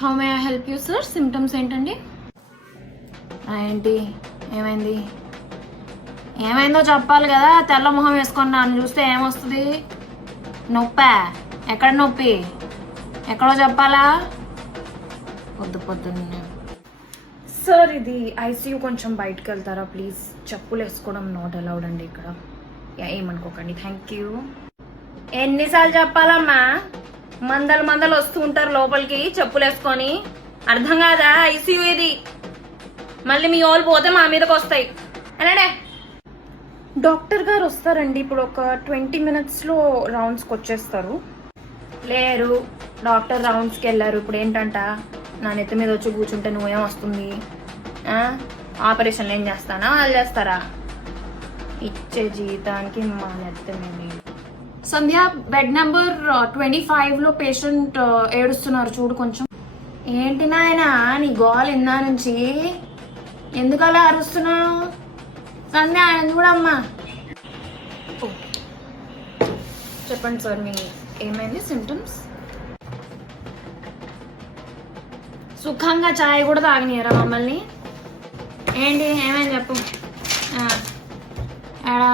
How may I help you sir? Symptoms ఏంటండి? ఏంటి ఏమైంది? ఏమైందో చెప్పాలి కదా. తెల్ల మొహం వేసుకొని నన్ను చూస్తే ఏమొస్తుంది? నొప్పా? ఎక్కడ నొప్పి? ఎక్కడో చెప్పాలా? పొద్దున్నే. సార్ ఇది ఐసీయూ, కొంచెం బయటకు వెళ్తారా ప్లీజ్? చెప్పులు వేసుకోవడం నాట్ అలౌడ్ అండి ఇక్కడ. ఏమనుకోకండి. Thank you. ఎన్నిసార్లు చెప్పాలమ్మా? మందలు వస్తూ ఉంటారు లోపలికి చెప్పులు వేసుకొని. అర్థం కాదా? ఐసీయూ ఇది. మళ్ళీ మీ వాళ్ళు పోతే మా మీదకి వస్తాయి. అన్నాడే డాక్టర్ గారు వస్తారండి ఇప్పుడు. ఒక 20 minutesలో రౌండ్స్కి వచ్చేస్తారు. లేరు, డాక్టర్ రౌండ్స్కి వెళ్ళారు. ఇప్పుడు ఏంటంట, నా నెత్తి మీద వచ్చి కూర్చుంటే నువ్వేం వస్తుంది? ఆపరేషన్లు ఏం చేస్తానా? వాళ్ళు చేస్తారా? ఇచ్చే జీతానికి మా నెత్తి మీద. సంధ్య, బెడ్ నెంబర్ 25లో పేషెంట్ ఏడుస్తున్నారు, చూడు కొంచెం. ఏంటి నాయనా నీ గోల్ ఇందా నుంచి? ఎందుకు అలా అరుస్తున్నావు? సంధ్య ఆయన చూడమ్మా. చెప్పండి సార్, మీ ఏమైంది సిమ్టమ్స్? సుఖంగా చాయ్ కూడా తాగనియరా మమ్మల్ని? ఏంటి ఏమైంది చెప్పు. ఏడా